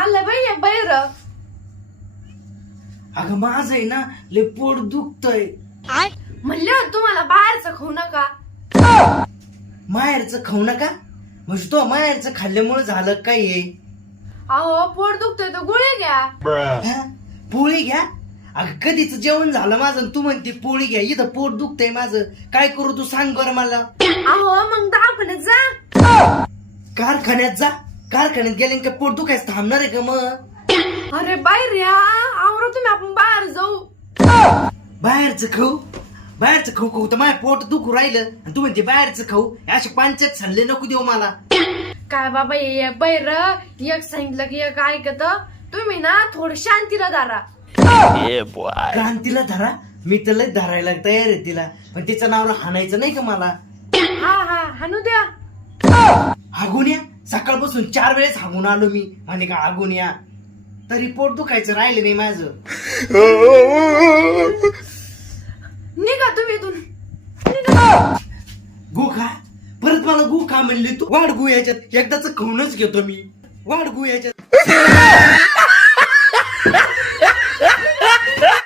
आलं बाई हे बैर अगं माझं आहे ना लय पोट दुखतय. म्हणले तुम्हाला बाहेरचं खाऊ नका. माहेरचं खाऊ नका? म्हणजे तो माहेरचं खाल्ल्यामुळे झालं काय हे? अहो पोट दुखतोय तर गोळी घ्या. हा? पोळी घ्या? अगं कधीच जेवण झालं माझं आणि तू म्हणते पोळी घ्या. इथं पोट दुखतंय माझं. काय करू तू सांग बरं मला. अहो मग दवाखान्यात जा. कारखान्यात जा. कारखान्यात गेले का पोट दुखायचं थांबणार आहे का मग? अरे बाहेर या आवरा तुम्ही आपण बाहेर जाऊ. बाहेरचं खाऊ? बाहेरचं खाऊ खाऊ तर माझं पोट दुखू राहिलं. आणि तू म्हणते बाहेरचं खाऊ? हे असे पांचात सल्ले नको देऊ मला. काय बाबा हे बैर एक सांगितलं की एक ऐकत. तुम्ही ना थोडं शांतीला दारा क्रांतीला धरा? मी तर लय धरायला तयार आहे तिला. पण तिचं नाव हाणायचं नाही का मला? हा हा हानू द्या. हागून या सकाळपासून चार वेळेस हागून आलो मी. आणि का हागून या. तरी पोट दुखायचं राहिलं नाही माझं. निघा तुम्ही इथून. निघा. गु खा. परत मला गु खा म्हणली तू. वाढ गु याच्यात. एकदाच खाऊनच घेतो मी. वाढ गु याच्यात.